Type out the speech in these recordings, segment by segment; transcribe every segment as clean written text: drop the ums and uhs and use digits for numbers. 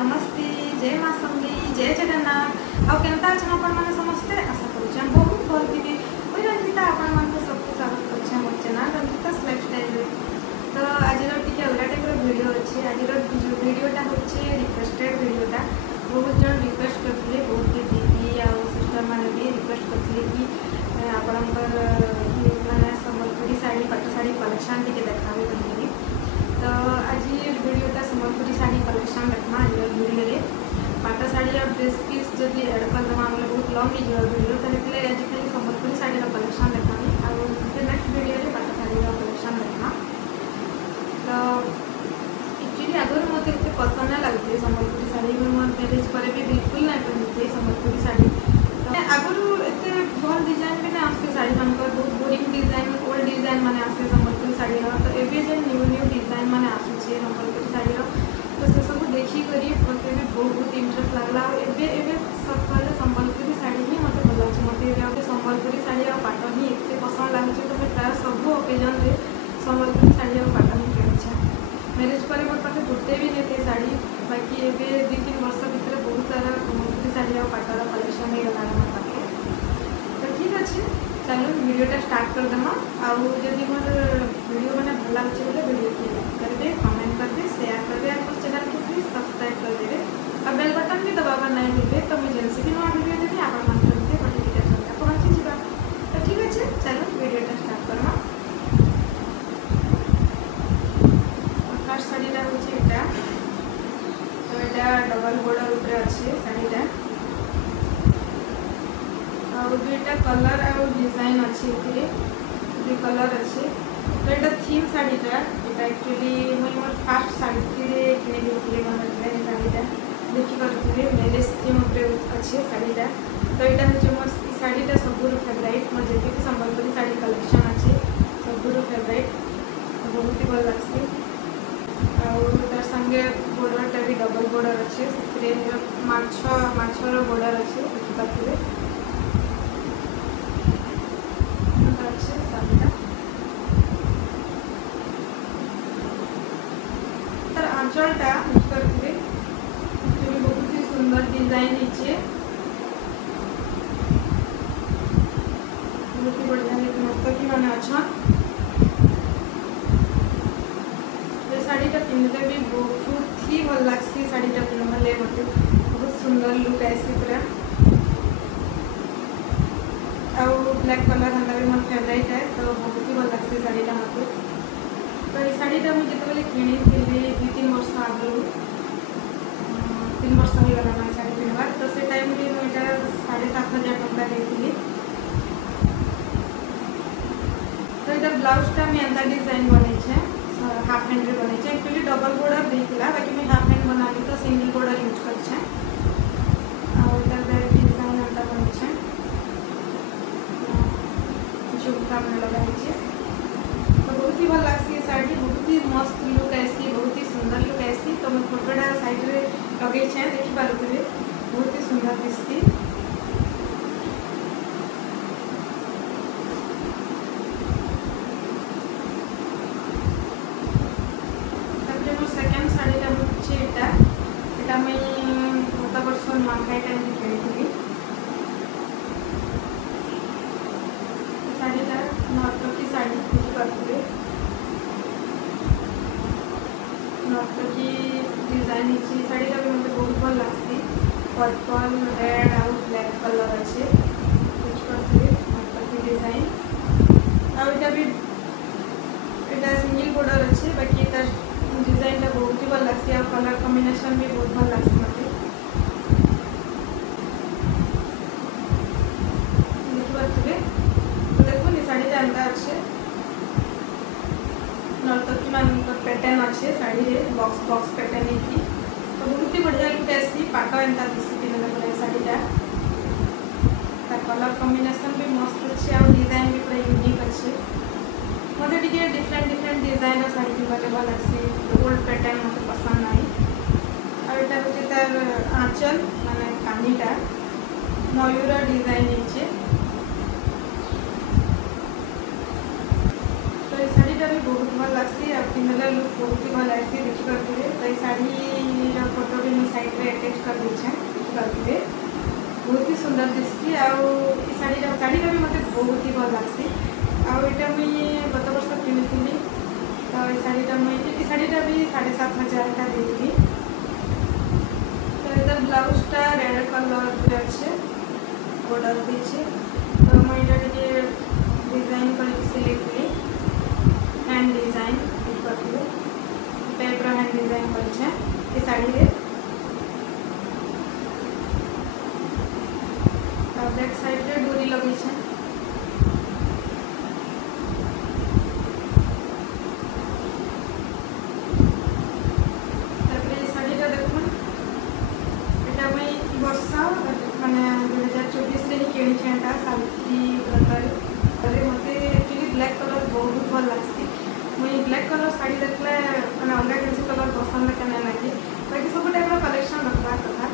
नमस्ते जय माँ समली जय जगन्नाथ आउ केनता अच्छा आपण माने समस्ते आशा करूँ बहुत भल थी मुझे रंजिता आपण मान सबको स्वागत कर मोर चैनल रंजिता लाइफस्टाइल तो आज टी अलग टाइप भिड अच्छे आज भिडटा हूँ रिक्वेस्टेड भिडटा बहुत जन रिक्वेस्ट करते बहुत दीदी आ सिस्टर मैंने भी रिक्वेस्ट करते कि आपणकर मैंने सम्बलपुरी शाढ़ी पाट शाढ़ी कलेक्शन टी देखावे कहीं तो आज भिडटा सम्बलपुरी शाढ़ी कलेक्शन देखा आज भिडियो पाट शाढ़ी और ड्रेस पीस जब एड करदेमा बहुत लंग हो भिडियो तो आज खाली सम्बलपुरी शाढ़ी कलेक्शन देखानी और नेक्स्ट भिडियो पाट शाढ़ी कलेक्शन देखा तो एक्चुअली आगर मत पसंद ना लगती सम्बलपुरी शाढ़ी मैरिज पर भी बिल्कुल ना पहनते सम्बलपुरी शाढ़ी आगुरी एत भल डिजाइन भी ना आसते शाढ़ी मान बहुत बोरिंग डिजाइन ओल्ड डिजाइन मैंने आसे सम्बलपुरी शाढ़ी तो एवं जो न्यू न्यू डिजाइन मैंने आसूचे सम्बलपुरी शाढ़ी तो से सब देखिक मत भी बहुत इंटरेस्ट लगला एवं सब कहले सम्बलपुरी शाढ़ी ही मत भल लगे मत सम्बलपुरी शाढ़ी और पाट ही एत पसंद लगे तो मैं प्राय सब ओकेजन में सम्बलपुरी शाढ़ी और पाट ही किणुचे मैरिज पर मोर पाखे गोटे भी नहीं थे शाढ़ी बाकी एवं 2-3 वर्ष भितर बहुत सारा सम्बलपुरी शाढ़ी और पाटर कलेक्शन हो गला मोर पाखे तो ठीक अच्छे चलो वीडियोटा स्टार्ट करदेमा आउ जदि मोर वीडियो मैंने भल लगे बोले वीडियो की लाइक करेंगे कमेंट करेंगे शेयर करेंगे और मोर चैनल को प्लीज सब्सक्राइब कर देवे और बेल बटन भी दबाव नहीं भूलिए तो मुझे जैसे भी नया वीडियो देवी आप नोटिफिकेशन पहुँची जावा तो ठीक अच्छे चलो वीडियोटा स्टार्ट करमा फर्स्ट शाढ़ीटा हूँ यहाँ तो यहाँ डबल बॉर्डर ऊपर अच्छे शाढ़ीटा और दुईटा कलर और डिजाइन अच्छे दुई कलर अच्छे तो यहाँ थीम शाढ़ीटा यहाँ एक्चुअली मुझे मोर फास्ट शाढ़ी किणी शाढ़ीटा देखिपे मैरिज थीम अच्छे शाढ़ीटा तो यहाँ हूँ मोर शाढ़ीटा सबुर फेवरेट मोर जी सम्बलपुरी शाढ़ी कलेक्शन अच्छे सबुर फेवरेट बहुत ही भल लगसी और तार संगे बॉर्डरटा भी डबल बॉर्डर अच्छे से माछर बॉर्डर अच्छे देखिपे अच्छे शाढ़ीटा तार आंचलटा देखिपे बहुत ही सुंदर डिजाइन नीचे बहुत ही बढ़िया नर्तकी मैंने अच्छा शाढ़ीटा पिंधले भी बहुत ही भल लगसी शाढ़ीटा पिंधले मत बहुत सुंदर लुक आसी पूरा आउ ब्लैक कलर हमारा भी मोर फेवरेट है तो बहुत ही भल लगसी शाढ़ीटा मत तो ये शाढ़ीटा मुझे जिते किणी 2-3 वर्ष आगु 3 वर्ष हो गला मैं शाढ़ी पिंधवार तो से टाइम भी मुझे 7,500 टंका देती तो यहाँ ब्लाउजटा मैं एंता डिजाइन बने हाफ हैंड रे बने एक्चुअली डबल बॉर्डर देता बाकी मैं हाफ हैंड बना तो सिंगल बॉर्डर यूज कर डिजाइन एंता बने झुमका में लगाई तो बहुत ही भल लगी शाढ़ी बहुत ही मस्त लुक आसी बहुत ही सुंदर लुक आसी तो मैं फोटोटा साइड रे लगे देखिपे बहुत ही सुंदर दिखती सेकेंड शाढ़ीटा हूँ यहाँ मुझे गत वर्ष नुआखाई टाइम किणी शाढ़ीटा नर्तकी शाढ़ी बुझीपे नर्तकी डिजाइन अच्छी शाढ़ीटा भी मतलब बहुत भल लगती पर्पल रेड आउ ब्लैक कलर अच्छे बुझीपे नर्तकी डिजाइन आटा भी यहाँ सिंगल बॉर्डर अच्छे बाकी डिजाइन बहुत ही भल लगती और कलर कॉम्बिनेशन भी बहुत भल लगती मत देखिपे तो देखो शाढ़ीटा एंता अच्छे नर्तकी मान पैटर्न अच्छे शाढ़ी रे बॉक्स बॉक्स पैटर्न है तो बहुत ही बढ़िया लुक आसी पाट एंता दिशि पिंधले शाढ़ीटा तार कलर कॉम्बिनेशन भी मस्त अच्छे और डिजाइन भी पूरा यूनिक अच्छे मत डिफरेंट डिजाइन शाढ़ी पिंधे भल लगे ओल्ड पैटर्न मत पसंद ना और यहाँ हूँ तार आँचल माने कानीटा मयूर डिजाइन नीचे तो ये शाढ़ीटा भी बहुत भल लगी और पिंधले लुक बहुत ही भल आसी देखिपे तो ये शाढ़ी फोटो भी मुझे साइड देछे देखिए बहुत ही सुंदर दिसती आउ शाढ़ी भी मते बहुत ही भल लागसी आउ एटा मुई गत वर्ष किनिथिली तो ये शाढ़ीटा मुई शाढ़ीटा भी 7,500 का देली तो इधर ब्लाउजटा रेड कलर अच्छे बॉर्डर दीछे तो मुई एटा डिजाइन करके सिलेक्ट हैंड डिजाइन करथिले टाइप रो हैंड डिजाइन करछे ए साड़ी रे और बैक साइड रे डोरी लगी छे तापर ए साड़ी रा देखो एटा मैं वर्षा माने 2024 रे ही केनी छे एटा साड़ी कलर अरे मते एक्चुअली ब्लैक कलर बहुत भल लागसी मुई ब्लैक कलर साड़ी देखले माने अलग किसी कलर पसंद करने लगे बाकी सब टाइप कलेक्शन रखा कथा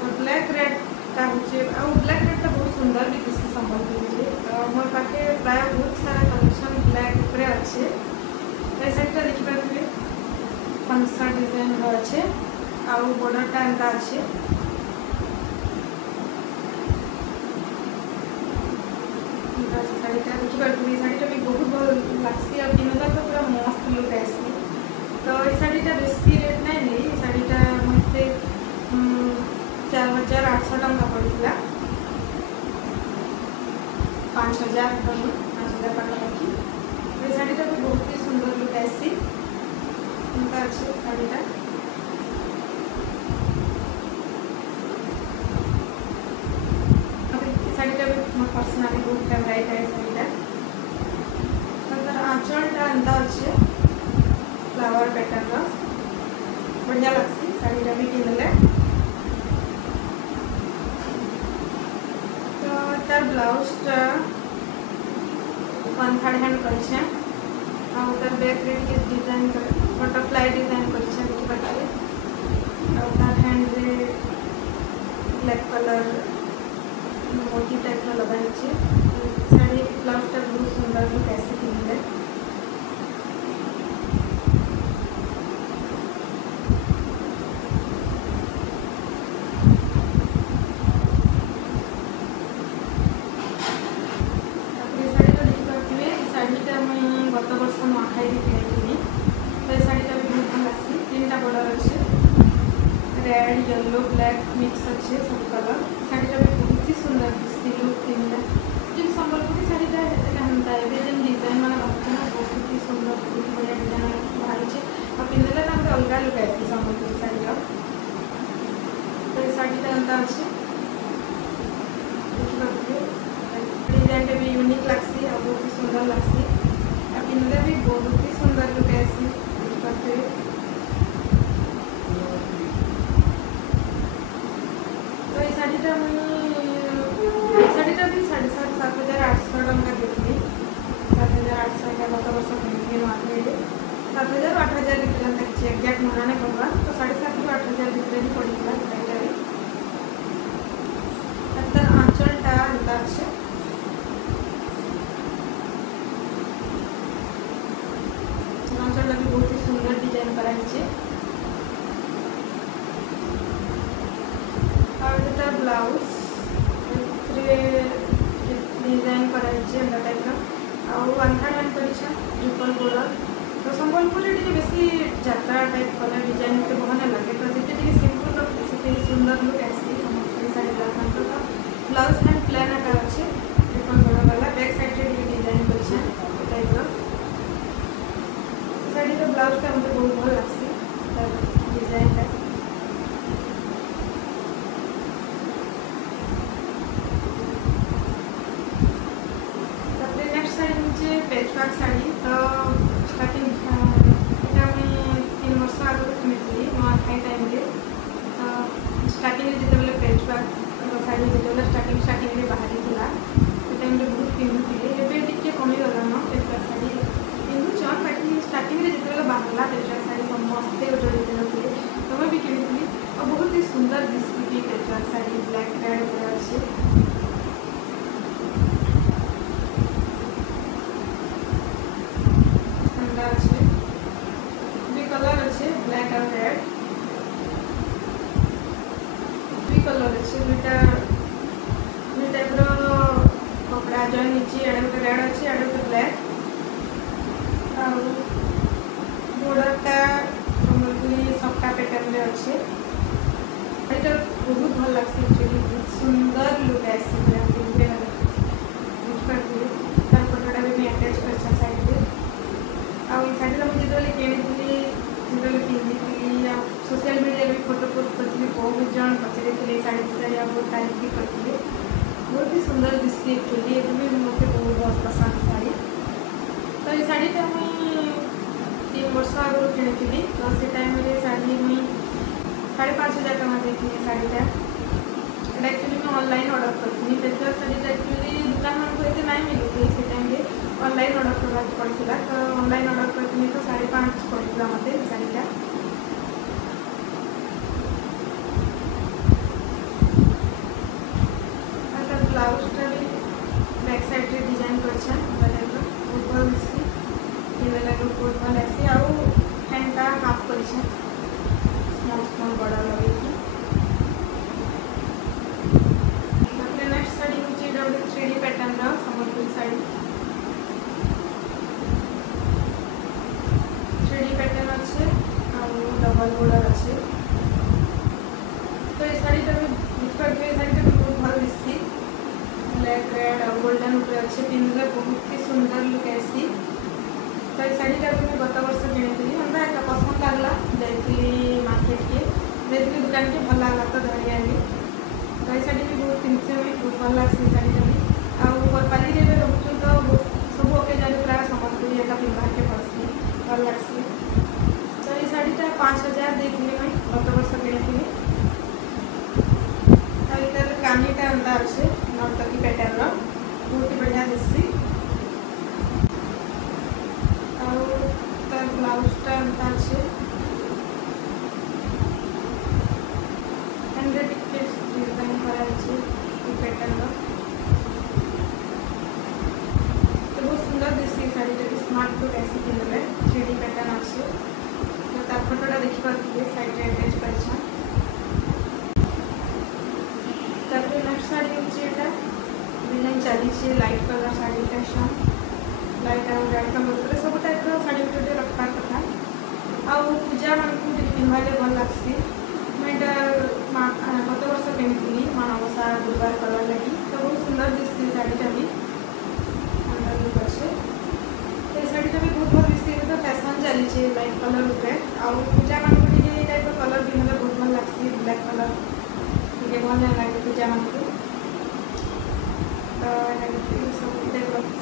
तो ब्लैक रेड टा होचे आ ब्लैक रेड टा बहुत सुंदर भी दिसती संबलपुर तो मोर पाखे प्राय बहुत सारा कलेक्शन ब्लैक ऊपर अच्छे तो साइडटा देखि पारे पंसा डिजाइन अच्छे आ बॉर्डर टा एंता अच्छे शाढ़ीटा देखिए शाढ़ीटा भी बहुत भल लागसी और पिंधला तो पूरा मस्त लुक आसी तो ये शाढ़ीटा बेसी रेट ना नहीं शाढ़ीटा मत 4,800 टंका पड़ा 5,000 पाखापाखि तो ये शाढ़ीटा भी बहुत ही सुंदर लुक आसी एंता अच्छे शाढ़ीटा शाढ़ीटा भी मोर पर्सनली बहुत फेवरेट है शाढ़ीटा आंचलटा एंता अच्छे फ्लावर पैटर्न रो बढ़िया लगसी शाढ़ीटा भी पिंधले तो तार ब्लाउजटा 1/3 हैंड करछे आ तार बैक रे के डिजाइन कर बटरफ्लाई डिजाइन करछे देखि पारे आ तार हैंड रे ब्लैक कलर मोटी टाइप का लगाई शाड़ी ब्लाउजटा बहुत सुंदर भी कैसे पिंधले शाढ़ीटा मुई गत वर्ष नुआखाई किनी तो ये शाढ़ीटा भी बहुत भल आसी 3टा बॉर्डर अच्छे रेड येलो ब्लैक मिक्स अच्छे सब कलर शाढ़ीटा भी बहुत ही सुंदर दिसती लुक पिंधले जिन संबलपुरी शाढ़ीटा हेन्ता है जेन डिजाइन मैंने बाहर ना बहुत ही सुंदर बहुत बढ़िया डिजाइन बाहरी और पिंधले ना अलग लुक आती संबलपुरी शाढ़ीटा तो ये शाढ़ीटा एंता अच्छे डिजाइन भी यूनिक लगसी और बहुत ही सुंदर लगसी और पिंधले भी बहुत ही सुंदर लुक आसी देखिए तो ये शाढ़ीटा शाढ़ीटा भी 7,500 टंका देती 7,800 का गत वर्ष किनी नुआखाई 7,000 8,000 भितर देखिए एक्जाक्ट मना नहीं करवा तो 7,500 8,000 भितर ही पड़ता शाढ़ीटा भी तार आंचलटा एंता अच्छे आंचलटा भी बहुत ही सुंदर डिजाइन कराई और एटा ब्लाउज डिजाइन कराई टाइप आ 1/3 हैंड करिछे ट्रिपल बॉर्डर तो संबलपुर बेसी जात्रा टाइप कलर डिजाइन मत भल लगे तो जी सिंपल से सुंदर लुक आसी संबलपुरी शाढ़ी तो ब्लाउज हैंड प्लेन आकार अच्छे ट्रिपल बॉर्डर वाला बैक साइड रे डिजाइन करिछे टाइप शाढ़ी तो ब्लाउजटा मत बहुत भल लागसी डिजाइनटा पैचवर्क शाढ़ी तो स्टार्टिंग यहाँ मुझे 3 वर्ष आगे किनी नुआखाई टाइम तो स्टार्टिंग जिते पैचवर्क शाढ़ी जो स्टार्टिंग बाहरी था से टाइम बहुत पिंधुली एवं टी कमीगलान पैचवर्क शाढ़ी पिंधुन बाकी स्टार्टिंग जिते बाहर पैचवर्क शाढ़ी समस्ते गोटे पिंधुले तो मैं भी किनी और बहुत ही सुंदर दिशती पैचवर्क शाढ़ी ब्लैक रेड अच्छे कलर अच्छे ब्लैक और रेड पैटर्न रे अच्छे एटा बहुत भल लगसी एक्चुअली बहुत सुंदर लुक आसी पूरा पिंधे लगे बुझपारथिबे तार फोटोटा भी मैं अटैच करछन साइड रे आ ई साड़ी रा मुझे दोले केनीथली जेतले पिंधिथली या सोशल मीडिया भी फोटो पोस्ट करथली बहुत जन पचरेथले साड़ी बिषय बहुत तारीफ भी करथले बहुत ही सुंदर दिसती एक्चुअली ये भी मते बहुत पसंद साड़ी तो ये साड़ीटा मुई 3 वर्ष आगु किनी तो से टाइम रे साड़ी मुई 5,500 टका देती साड़ीटा एटा एक्चुअली मैं ऑनलाइन ऑर्डर करथी देखिए साड़ीटा एक्चुअली दुकान मान को एते नहीं मिलुथी से टाइम रे ऑनलाइन ऑर्डर करबा पड़थिला तो ऑनलाइन ऑर्डर करथी तो 5,500 पड़थिला मते साड़ीटा आता ब्लाउजटा भी बैक साइड रे डिजाइन करछन बनेलो ऊपर दिसी ये लगे बहुत भल आसी आ हैंडटा हाफ करछन स्मॉल बड़ा लगे नेक्स्ट साड़ी हूँ 3D पैटर्न रा संबलपुरी साड़ी 3D पैटर्न अच्छे डबल बॉर्डर अच्छे तो ये साड़ीटा भी बुझपारे साड़ीटा भी बहुत भल दिसी ब्लैक रेड और गोल्डन ऊपर अच्छे पिंधले बहुत ही सुंदर लुक आसी तो ये शाढ़ीटा भी मैं गत वर्ष किनी मतलब एक पसंद लगला जाइली मार्केट के देखिए दुकान के भल लगला तो धरी आनी तो ये शाढ़ी भी बहुत पिंधे मुझे बहुत भल लगे शाढ़ीटा भी आपाली रोचु तो सब ओकेजन प्राय सम्बलपुरी एका पिंधा के पड़सी भल लग्सी तो ये शाढ़ीटा 5,000 देती मुझे गत वर्ष किनी तो कानीटा एंता अच्छे नर्तकी पैटर्न बहुत ही बढ़िया दिसी ब्लाउजटा एंता अच्छे डिजाइन कराई पैटर्न तो बहुत सुंदर दिसी शाढ़ीटा भी स्मार्ट लुक ऐसी पिंधले 3D पैटर्न अच्छे तो तार फोटोटा देखिए साइड रे अटैच करछन तापर नेक्स्ट साड़ी होची एटा डिजाइन चली light colour sari fashion light और रेड कलर सब टाइप साड़ी उठे रखा कथा आउ पूजा मान को पिंधाले भल लग्सी मुझे गत वर्ष किनी मानवसा गुरुवार करवा लगी तो बहुत सुंदर दिखती शाढ़ीटा भी लुक अच्छे तो ये शाढ़ीटा भी बहुत भल दिखती तो फैशन चली लाइट कलर उठे आउ पूजा मान को टाइप कलर पिंधले बहुत भल लग्सी ब्लैक कलर टे भल लगे पूजा मान को तो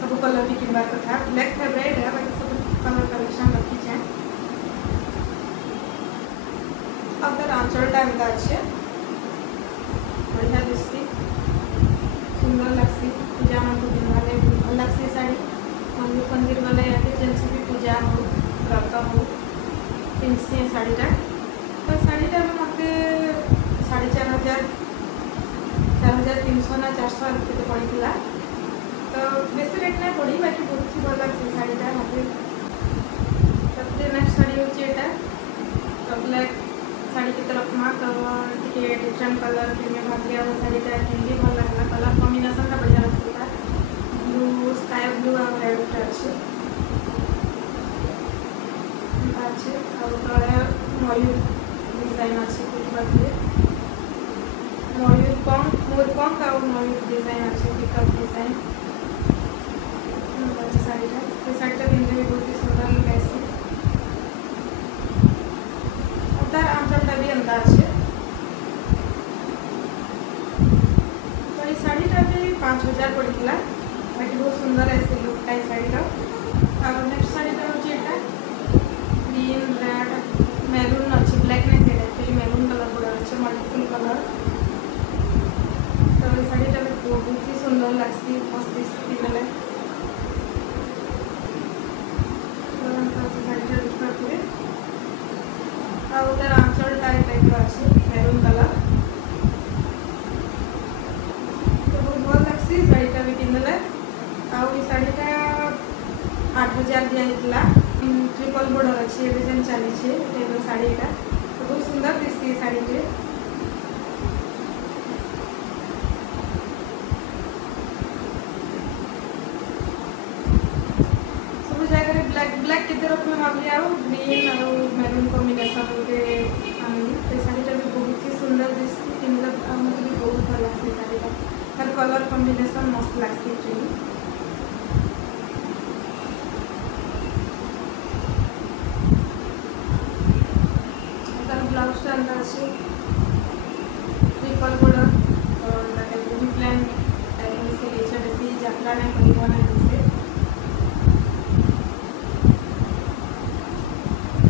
सब कलर भी किनबार कथा ब्लैक फेवरेट है बाकी सब कलर कलेक्शन रखी है अब तर आंचलटा एंता अच्छे बढ़िया दिसती सुंदर लगसी पूजा मान को पिंधाले भल लगसी शाड़ी मंदिर गले या जेन्स भी पूजा हो व्रत हो पिंधसी शाड़ीटा तो शाड़ीटा मत 4,500 4,300 ना 400 एमती पड़ता तो बेस रेट नहीं पड़ी बाकी बहुत ही भल लगे शाड़ीटा मत नेक्स्ट शाड़ी होता तो ब्लैक शाड़ी की तरफ माँ तो डिफरेंट कलर में भाग गया शाड़ीटा हिंदी भल लगला कलर कॉम्बिनेशन बढ़िया लगता ब्लू स्काई ब्लू और रेड अच्छे अच्छे और तले मयूर डिजाइन अच्छे कुछ मयूरपंख और मयूर डिजाइन अच्छे पिकअप डिजाइन शाड़ीटा तो शाड़ीटा पिंधे भी बहुत ही सुंदर लगे तार आंचलटा भी एंता अच्छे तो ये शाड़ीटा भी 5,000 पड़ता बाकी बहुत सुंदर ऐसे लुक है शाड़ीटा और नेक्स्ट शाड़ीटा होता ग्रीन रेड मेरून अच्छे ब्लैक नहीं एक्चुअली मेरून कलर पूरा अच्छे मल्टीपल कलर तो ये शाड़ीटा भी बहुत ही सुंदर लगती मस्त दिखती बेले उधर आंचल टाइप अच्छे मेरून कलर तो बहुत भल लग्सी शाड़ीटा भी पिंधले आउ शाड़ीटा 8,000 दिया ट्रिपल बॉर्डर अच्छे डिजाइन चली शाड़ीटा तो बहुत सुंदर दिखती शाड़ीटे सब जगह ब्लैक ब्लैक के तरफ में भावी ग्रीन और मेरून कॉम्बिनेशन गोटे लगसी एक्चुअली ब्लाउज अंदर अच्छे ट्रिपल बॉर्डर और प्लान से बेसी जात्रा नहीं पड़ो ना से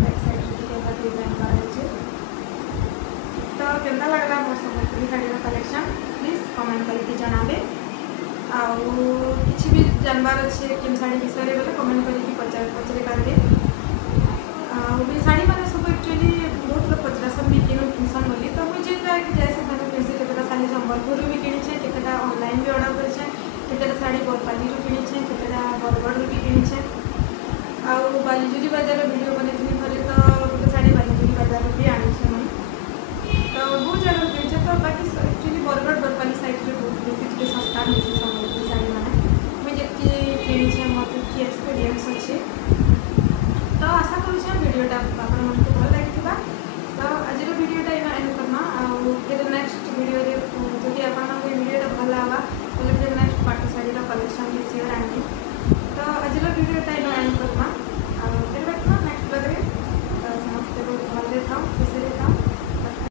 बैक साइड डिजाइन कराइए तो केंता लगला मोर Sambalpuri sari collection please comment करके जनाबे आउ किसी भी जानवर अच्छे केम शाढ़ी विषय में बोले कमेंट करके पचारे पारे भी शाढ़ी मैंने सब एक्चुअली बहुत लोग पचरासन भी किन किनसन बोली तो मुझे जाए से मैंने किसी केतेटा शाढ़ी सम्बलपुर भी किनीचे केतेटा ऑनलाइन भी ऑर्डर करे केतेटा शाढ़ी बरपाली किनीचे केतेटा बरगढ़ भी किनीचे आउ बालीजुरी बाजार वीडियो बने